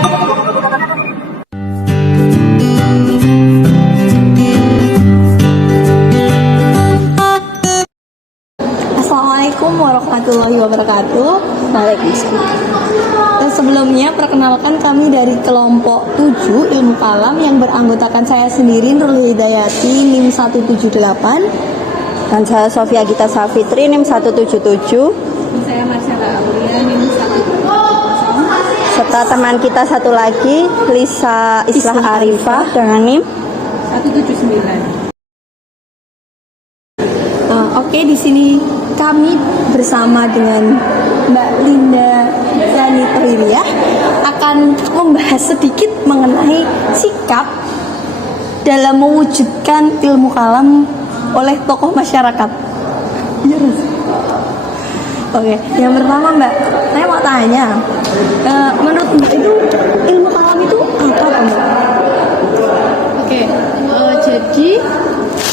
Assalamualaikum warahmatullahi wabarakatuh. Waalaikumsalam. Sebelumnya perkenalkan kami dari kelompok 7 Ilmu Kalam yang beranggotakan saya sendiri Nurul Hidayati NIM 178 Dan saya Sofia Gita Safitri NIM 177. Saya Marcella Aulia NIM 170 serta teman kita satu lagi Lisa Islah Arifah dengan NIM 179. Oke, di sini kami bersama dengan Mbak Linda Zani Tohiriyah akan membahas sedikit mengenai sikap dalam mewujudkan ilmu kalam oleh tokoh masyarakat. Oke, yang pertama Mbak, saya mau tanya, menurut Mbak itu ilmu kalam itu apa Mbak? Oke, jadi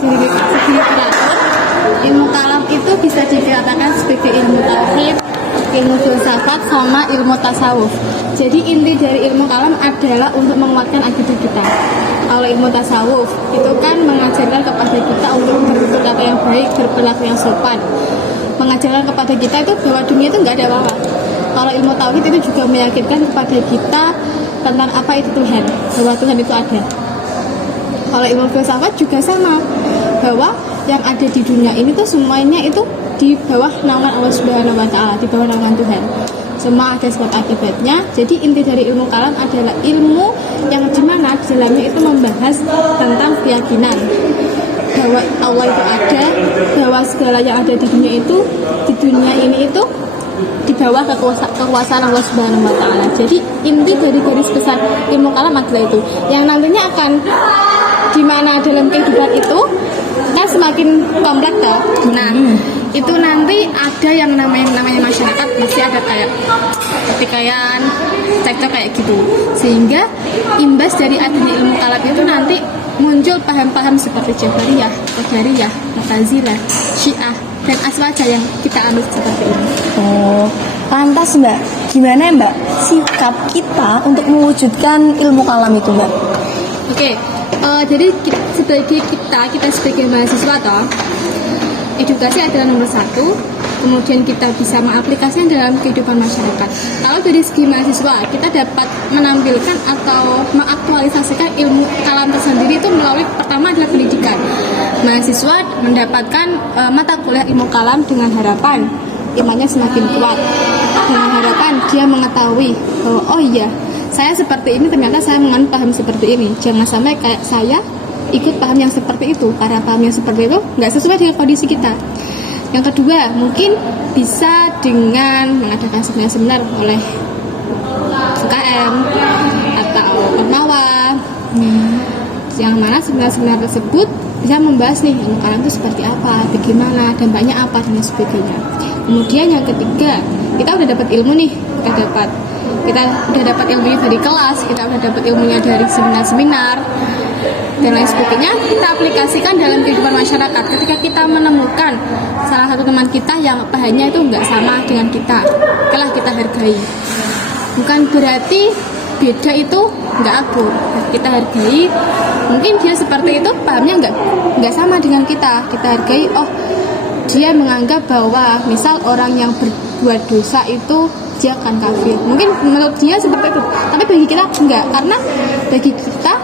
dari segi literatur, ilmu kalam itu bisa dikatakan sebagai ilmu tauhid, ilmu filsafat, sama ilmu tasawuf. Jadi inti dari ilmu kalam adalah untuk menguatkan akidah kita. Kalau ilmu tasawuf itu kan mengajarkan kepada kita untuk berkata yang baik, berperilaku yang sopan. Mengajarkan kepada kita itu bahwa dunia itu nggak ada apa-apa. Kalau ilmu tauhid itu juga meyakinkan kepada kita tentang apa itu Tuhan, bahwa Tuhan itu ada. Kalau ilmu filsafat juga sama, bahwa yang ada di dunia ini tuh semuanya itu di bawah naungan Allah Subhanahu wa Ta'ala, di bawah naungan Tuhan. Semua ada sebab akibatnya. Jadi inti dari ilmu kalam adalah ilmu yang dimana di dalamnya itu membahas tentang keyakinan bahwa Allah itu ada, bahwa segala yang ada di dunia ini itu di bawah kekuasaan Allah Subhanahu wa Ta'ala. Jadi inti dari garis besar ilmu kalam adalah itu, yang nantinya akan dimana dalam kehidupan itu kan semakin kompleks toh. Nah, itu nanti ada yang namanya masyarakat pasti ada kayak pertikaian, cekcok kayak gitu. Sehingga imbas dari adanya ilmu kalam itu nanti muncul paham-paham seperti Jabariyah, Qadariyah, Mu'tazilah, Syiah, dan Aswaja yang kita anut seperti ini. Oh, lantas Mbak, gimana Mbak sikap kita untuk mewujudkan ilmu kalam itu Mbak? Oke, jadi kita sebagai mahasiswa toh, edukasi adalah nomor 1. Kemudian kita bisa mengaplikasikan dalam kehidupan masyarakat. Kalau dari segi mahasiswa, kita dapat menampilkan atau mengaktualisasikan ilmu kalam tersendiri itu melalui pertama adalah pendidikan. Mahasiswa mendapatkan mata kuliah ilmu kalam dengan harapan imannya semakin kuat, dengan harapan dia mengetahui bahwa oh iya, saya seperti ini, ternyata saya menganut paham seperti ini. Jangan sampai kayak saya ikut paham yang seperti itu, karena paham yang seperti itu nggak sesuai dengan kondisi kita. Yang kedua, mungkin bisa dengan mengadakan seminar-seminar oleh UKM atau Ormawa, yang mana seminar-seminar tersebut bisa membahas nih ilmu kalam itu seperti apa, bagaimana, dampaknya apa, dan sebagainya. Kemudian yang ketiga, kita udah dapat ilmu nih, kita udah dapat ilmunya dari kelas, kita udah dapat ilmunya dari seminar-seminar dan lain sebagainya, kita aplikasikan dalam kehidupan masyarakat. Ketika kita menemukan salah satu teman kita yang pahamnya itu nggak sama dengan kita, okelah kita hargai. Bukan berarti beda itu nggak akur, kita hargai. Mungkin dia seperti itu, pahamnya nggak sama dengan kita hargai. Oh, dia menganggap bahwa misal orang yang berbuat dosa itu dia akan kafir. Mungkin menurut dia seperti itu, tapi bagi kita enggak, karena bagi kita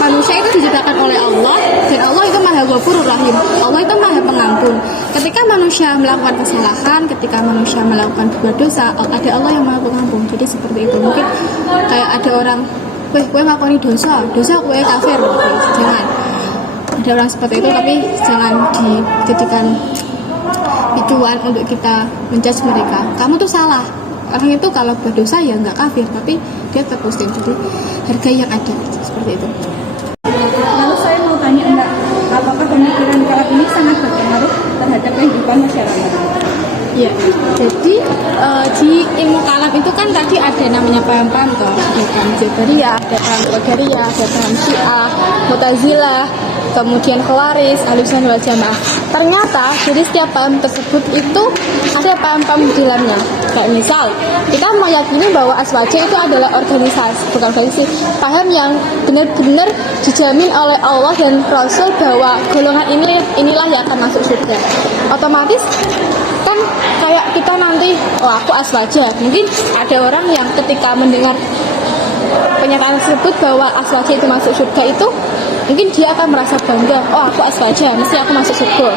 manusia itu diciptakan oleh Allah, dan Allah itu Maha Ghafurur Rahim. Allah itu Maha Pengampun. Ketika manusia melakukan kesalahan, ketika manusia melakukan berbuat dosa, ada Allah yang Maha Pengampun. Jadi seperti itu. Mungkin kayak ada orang, gue ngakoni dosa gue kafir. Jangan. Ada orang seperti itu, tapi jangan dijadikan picuan untuk kita menjudge mereka. Kamu tuh salah. Orang itu kalau berdosa ya nggak kafir, tapi dia tetap muslim. Jadi hargai yang ada, seperti itu. Lalu saya mau tanya Mbak, apakah pemikiran kalam ini sangat berpengaruh terhadap kehidupan masyarakat? Ya, jadi di ilmu kalam itu kan tadi ada namanya paham-paham toh, ada paham Jabariyah, ada paham Qadariyah, ada paham Syiah, Mu'tazilah, kemudian Khawaris, Ahlussunnah wal Jamaah. Ternyata dari setiap paham tersebut itu ada paham-paham di dalamnya. Kayak misal, kita meyakini bahwa aswaja itu adalah organisasi, paham yang benar-benar dijamin oleh Allah dan Rasul bahwa golongan inilah yang akan masuk surga. Otomatis kan kayak kita nanti, oh aku aswaja. Mungkin ada orang yang ketika mendengar pernyataan tersebut bahwa aswaja itu masuk surga itu, mungkin dia akan merasa bangga, oh aku aswaja, mesti aku masuk surga.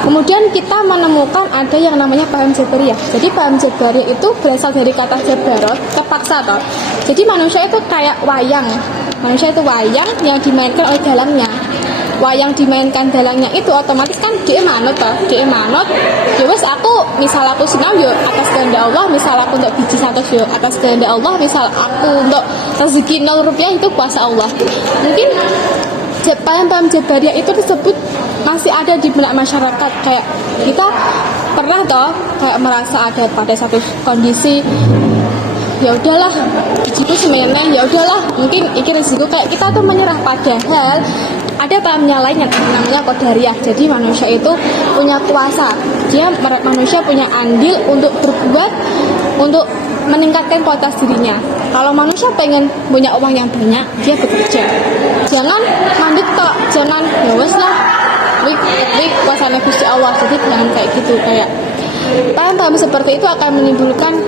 Kemudian kita menemukan ada yang namanya paham Jabariyah. Jadi paham Jabariyah itu berasal dari kata Jabarot, terpaksa toh. Jadi manusia itu kayak wayang. Manusia itu wayang yang dimainkan oleh dalangnya. Wayang dimainkan dalangnya itu otomatis kan dia manut toh. Dia manut. Ya wes aku misal aku sinau yo atas kehendak Allah, misal aku untuk biji 100 yo atas kehendak Allah, misal aku untuk rezeki 0 rupiah itu kuasa Allah. Mungkin paham-paham Jabariyah itu tersebut masih ada di benak masyarakat. Kayak kita pernah toh kayak merasa ada pada satu kondisi, ya udahlah bijiku semeneh, ya udahlah mungkin iki rezekiku, kayak kita tuh menyerah. Padahal ada pahamnya lain yang namanya qadariyah. Jadi manusia itu punya kuasa, manusia punya andil untuk berbuat, untuk meningkatkan kualitas dirinya. Kalau manusia pengen punya uang yang banyak, dia bekerja. Jangan mandek tok, jangan ya wes lah, wik kuasanya Gusti Allah. Jadi jangan kayak gitu. Kayak paham-paham seperti itu akan menimbulkan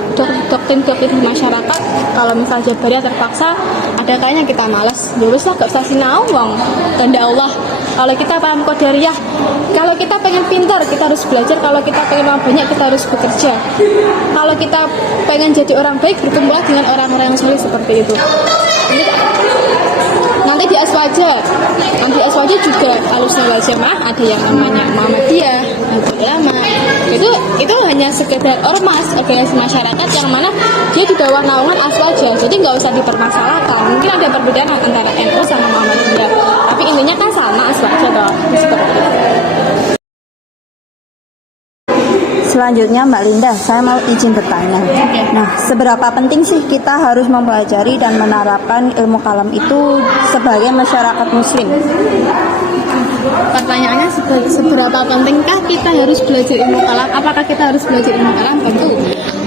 doktrin-doktrin di masyarakat. Kalau misal Jabariyah terpaksa, ada kayaknya kita malas, ya wes lah gak usah sinau wong kehendak Allah. Kalau kita paham qadariyah, kalau kita pengen pintar, kita harus belajar. Kalau kita pengen uang banyak, kita harus bekerja. Kalau kita pengen jadi orang baik, berkumpul dengan orang-orang yang soleh seperti itu. Nanti di aswaja juga Ahlussunnah wal Jamaah ada yang namanya Muhammadiyah, ulama. Itu hanya sekedar ormas, organisasi masyarakat yang mana dia di bawah naungan aswaja. Jadi nggak usah dipermasalahkan. Mungkin ada perbedaan antara NU sama Muhammadiyah, tapi intinya kan sama aswaja toh. Seperti itu. Selanjutnya Mbak Linda, saya mau izin bertanya. Nah, seberapa penting sih kita harus mempelajari dan menerapkan ilmu kalam itu sebagai masyarakat muslim? Pertanyaannya seberapa pentingkah kita harus belajar ilmu kalam? Apakah kita harus belajar ilmu kalam? Tentu.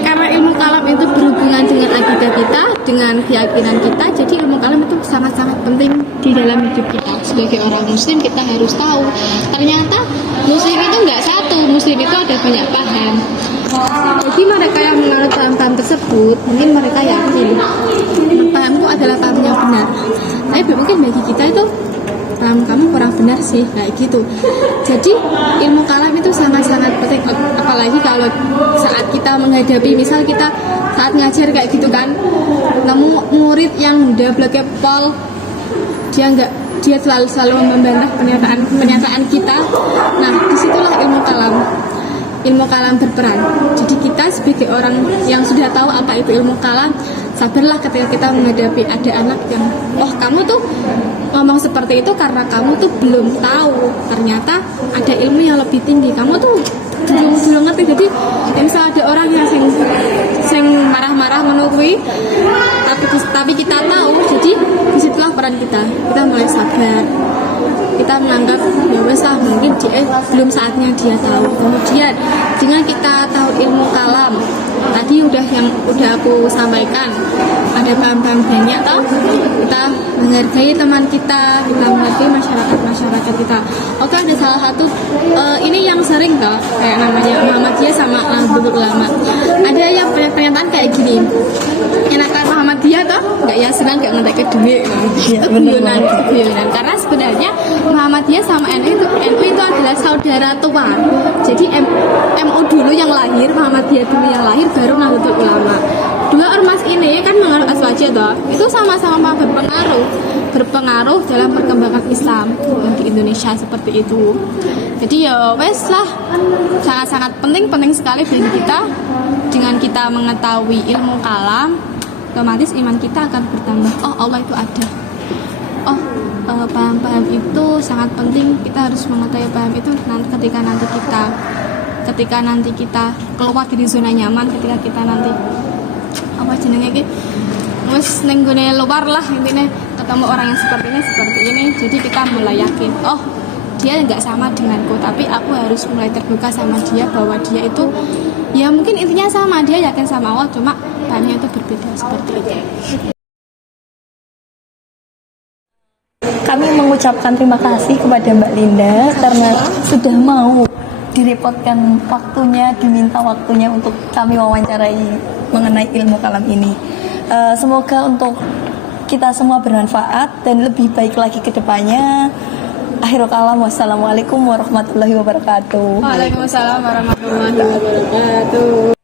Karena ilmu kalam itu berhubungan dengan akidah kita, dengan keyakinan kita. Jadi ilmu kalam itu sangat-sangat penting di dalam hidup kita. Sebagai orang muslim kita harus tahu. Ternyata muslim itu nggak satu, muslim itu ada banyak paham. Jadi mereka yang menganut paham-paham tersebut, mungkin mereka yakin pahamku adalah paham yang benar. Tapi mungkin bagi kita itu paham kamu kurang benar sih, kayak gitu. Jadi ilmu kalam itu sangat-sangat penting, apalagi kalau saat kita menghadapi, misal kita saat ngajar kayak gitu kan, nemu murid yang udah bloknya pol, dia selalu membantah pernyataan kita. Nah, disitulah ilmu kalam berperan. Jadi kita sebagai orang yang sudah tahu apa itu ilmu kalam, sabarlah ketika kita menghadapi ada anak yang, oh kamu tuh ngomong seperti itu karena kamu tuh belum tahu, ternyata ada ilmu yang lebih tinggi, kamu tuh belum ngerti. Jadi misal ada orang yang sing marah-marah menurui, tapi kita tahu, jadi disitulah peran kita mulai sadar. Kita menganggap ya wes lah, mungkin dia belum saatnya dia tahu. Kemudian dengan kita tahu ilmu kalam tadi udah aku sampaikan, ada paham-paham banyak toh, kita menghargai teman kita menghargai masyarakat kita. Oke, ada salah satu ini yang sering toh, kayak namanya Muhammadiyah sama Nahdlatul Ulama. Ada yang pernyataan kayak gini, enakan Muhammadiyah toh nggak yasinan, nggak ngetek duit, itu guyonan. Karena sebenarnya Muhammadiyah sama NU itu adalah saudara tua. Jadi MU dulu yang lahir, Muhammadiyah dulu yang lahir, baru Nahdlatul Ulama. Dua ormas ini kan menganut aswaja toh, itu sama-sama berpengaruh dalam perkembangan Islam di Indonesia seperti itu. Jadi ya wes lah, sangat-sangat penting sekali bagi kita. Dengan kita mengetahui ilmu kalam, otomatis iman kita akan bertambah. Oh, Allah itu ada. Oh, paham-paham itu sangat penting. Kita harus mengetahui paham itu ketika nanti kita keluar dari zona nyaman, ketika kita nanti apa jenenge iki wis ning gone luar lah, intinya ketemu orang yang seperti ini, jadi kita mulai yakin, oh dia nggak sama denganku, tapi aku harus mulai terbuka sama dia bahwa dia itu ya mungkin intinya sama, dia yakin sama Allah, cuma tanya itu berbeda seperti itu. Kami mengucapkan terima kasih kepada Mbak Linda karena sudah mau direpotkan waktunya, diminta waktunya untuk kami wawancarai mengenai ilmu kalam ini. Semoga untuk kita semua bermanfaat dan lebih baik lagi ke depannya. Akhirul kalam, wassalamualaikum warahmatullahi wabarakatuh. Waalaikumsalam warahmatullahi wabarakatuh.